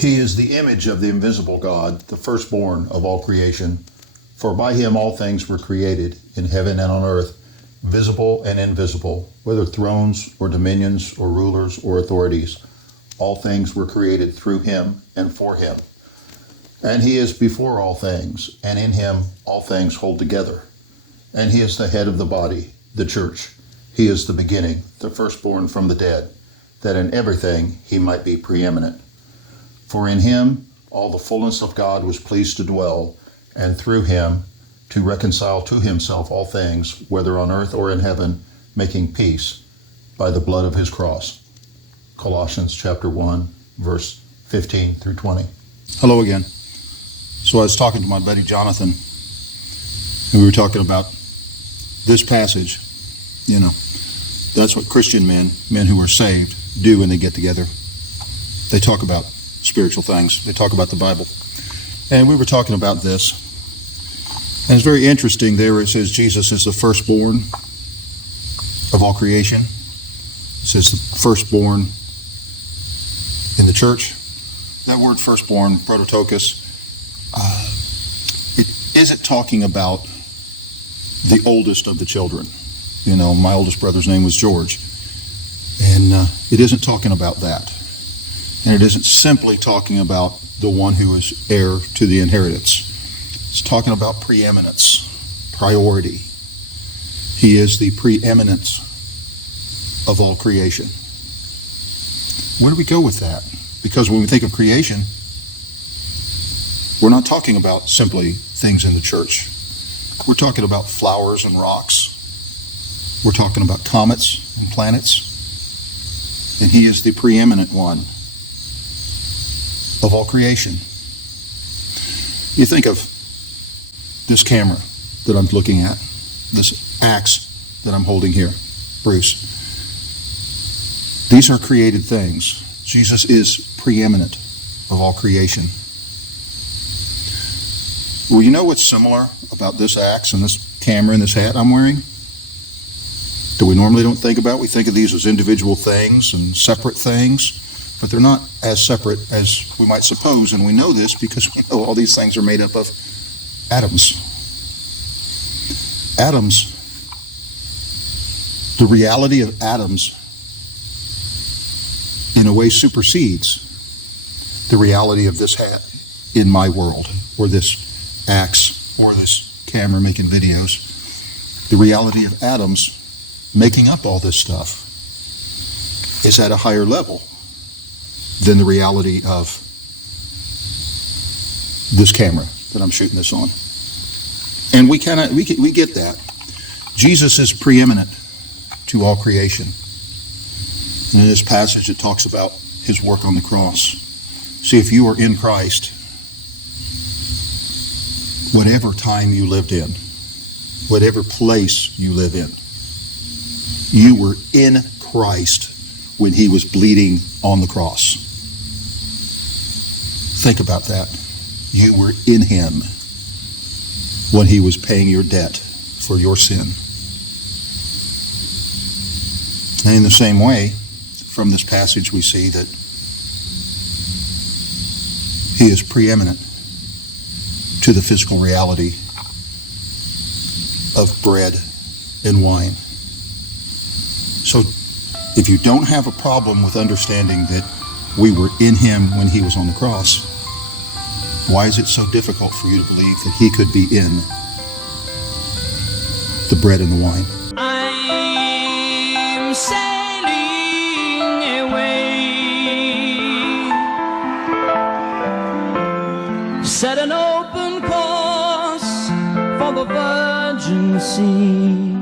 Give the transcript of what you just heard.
He is the image of the invisible God, the firstborn of all creation. For by him all things were created, in heaven and on earth, visible and invisible, whether thrones or dominions or rulers or authorities. All things were created through him and for him. And he is before all things, and in him all things hold together. And he is the head of the body, the church. He is the beginning, the firstborn from the dead, that in everything he might be preeminent. For in him all the fullness of God was pleased to dwell, and through him to reconcile to himself all things, whether on earth or in heaven, making peace by the blood of his cross. Colossians chapter 1, verse 15 through 20. Hello again. So I was talking to my buddy Jonathan, and we were talking about this passage. You know, that's what Christian men who are saved, do when they get together. They talk about spiritual things. They talk about the Bible. And we were talking about this. And it's very interesting there where it says Jesus is the firstborn of all creation. It says the firstborn in the church. That word firstborn, prototokos, it isn't talking about the oldest of the children. You know, my oldest brother's name was George. And it isn't talking about that. And it isn't simply talking about the one who is heir to the inheritance. It's talking about preeminence, priority. He is the preeminence of all creation. Where do we go with that? Because when we think of creation, we're not talking about simply things in the church. We're talking about flowers and rocks. We're talking about comets and planets. And he is the preeminent one of all creation. You think of this camera that I'm looking at, this axe that I'm holding here, Bruce. These are created things. Jesus is preeminent of all creation. Well, you know what's similar about this axe and this camera and this hat I'm wearing? That we normally don't think about? We think of these as individual things and separate things. But they're not as separate as we might suppose, and we know this because we know all these things are made up of atoms. Atoms, the reality of atoms in a way supersedes the reality of this hat in my world, or this axe, or this camera making videos. The reality of atoms making up all this stuff is at a higher level than the reality of this camera that I'm shooting this on. And we get that. Jesus is preeminent to all creation. And in this passage it talks about his work on the cross. See, if you are in Christ, whatever time you lived in, whatever place you live in, you were in Christ when he was bleeding on the cross. Think about that. You were in him when he was paying your debt for your sin. And in the same way, from this passage we see that he is preeminent to the physical reality of bread and wine. So if you don't have a problem with understanding that we were in him when he was on the cross, why is it so difficult for you to believe that he could be in the bread and the wine? I'm sailing away, set an open course for the virgin sea.